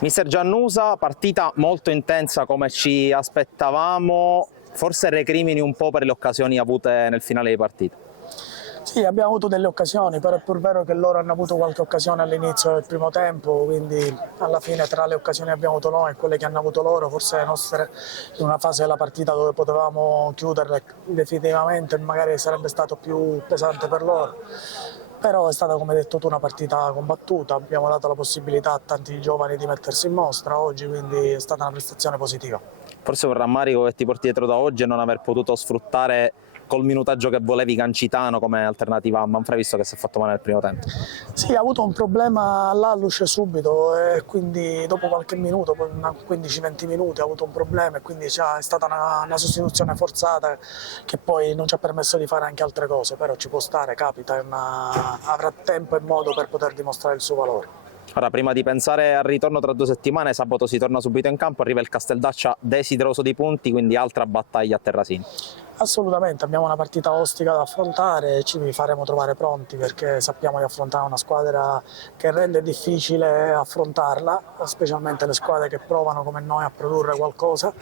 Mister Giannusa, partita molto intensa come ci aspettavamo, forse recrimini un po' per le occasioni avute nel finale di partita. Sì, abbiamo avuto delle occasioni, però è pur vero che loro hanno avuto qualche occasione all'inizio del primo tempo, quindi alla fine tra le occasioni che abbiamo avuto noi e quelle che hanno avuto loro, forse le nostre in una fase della partita dove potevamo chiuderle definitivamente magari sarebbe stato più pesante per loro. Però è stata, come hai detto tu, una partita combattuta, abbiamo dato la possibilità a tanti giovani di mettersi in mostra oggi, quindi è stata una prestazione positiva. Forse un rammarico che ti porti dietro da oggi è non aver potuto sfruttare col minutaggio che volevi Cancitano come alternativa a Manfredi, visto che si è fatto male nel primo tempo. Sì, ha avuto un problema all'alluce subito e quindi dopo qualche minuto, 15-20 minuti, ha avuto un problema e quindi è stata una sostituzione forzata che poi non ci ha permesso di fare anche altre cose, però ci può stare, capita, avrà tempo e modo per poter dimostrare il suo valore. Ora, prima di pensare al ritorno tra 2 settimane, sabato si torna subito in campo, arriva il Casteldaccia desideroso di punti, quindi altra battaglia a Terrasini. Assolutamente, abbiamo una partita ostica da affrontare e ci faremo trovare pronti perché sappiamo di affrontare una squadra che rende difficile affrontarla, specialmente le squadre che provano come noi a produrre qualcosa.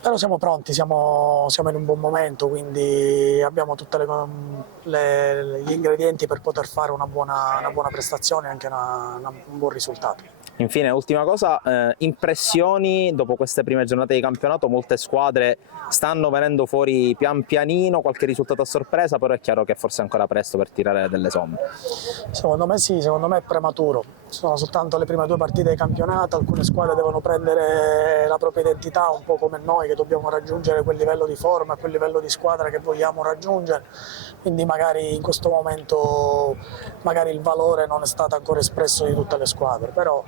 Però siamo pronti, siamo in un buon momento, quindi abbiamo tutti gli ingredienti per poter fare una buona prestazione e anche un buon risultato. Infine, ultima cosa, impressioni dopo queste prime giornate di campionato, molte squadre stanno venendo fuori pian pianino, qualche risultato a sorpresa, però è chiaro che forse è ancora presto per tirare delle somme. Secondo me sì, secondo me è prematuro, sono soltanto le prime 2 partite di campionato, alcune squadre devono prendere la propria identità, un po' come noi che dobbiamo raggiungere quel livello di forma, quel livello di squadra che vogliamo raggiungere, quindi magari in questo momento magari il valore non è stato ancora espresso di tutte le squadre, però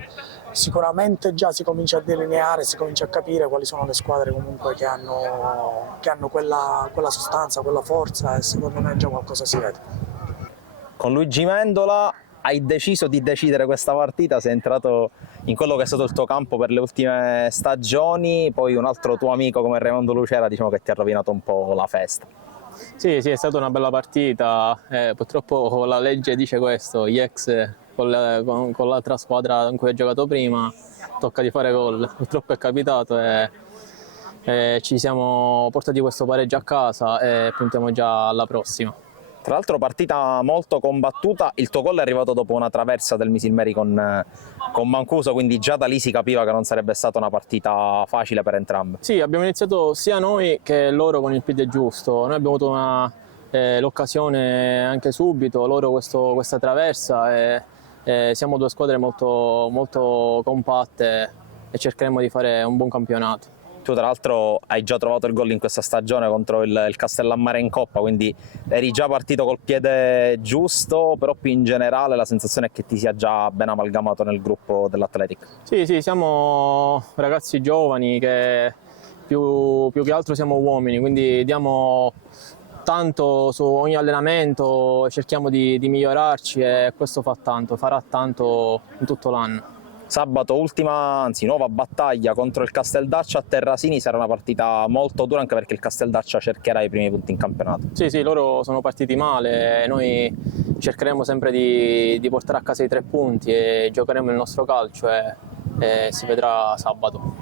sicuramente già si comincia a delineare, si comincia a capire quali sono le squadre comunque che hanno quella sostanza, quella forza e secondo me già qualcosa si vede. Con Luigi Mendola hai deciso di decidere questa partita, sei entrato in quello che è stato il tuo campo per le ultime stagioni, poi un altro tuo amico come Raimondo Lucera diciamo che ti ha rovinato un po' la festa. Sì, è stata una bella partita, purtroppo la legge dice questo, gli ex con l'altra squadra in cui ho giocato prima tocca di fare gol, purtroppo è capitato e ci siamo portati questo pareggio a casa e puntiamo già alla prossima. Tra l'altro partita molto combattuta, il tuo gol è arrivato dopo una traversa del Misilmeri con Mancuso, quindi già da lì si capiva che non sarebbe stata una partita facile per entrambi. Sì, abbiamo iniziato sia noi che loro con il piede giusto, noi abbiamo avuto l'occasione anche subito, loro questa traversa e siamo 2 squadre molto, molto compatte e cercheremo di fare un buon campionato. Tu tra l'altro hai già trovato il gol in questa stagione contro il Castellammare in Coppa, quindi eri già partito col piede giusto, però più in generale la sensazione è che ti sia già ben amalgamato nel gruppo dell'Athletic. Sì, siamo ragazzi giovani che più che altro siamo uomini, quindi diamo tanto su ogni allenamento, cerchiamo di migliorarci e questo farà tanto in tutto l'anno. Sabato nuova battaglia contro il Casteldaccia a Terrasini, sarà una partita molto dura anche perché il Casteldaccia cercherà i primi punti in campionato. Sì, loro sono partiti male, noi cercheremo sempre di portare a casa i 3 punti e giocheremo il nostro calcio e si vedrà sabato.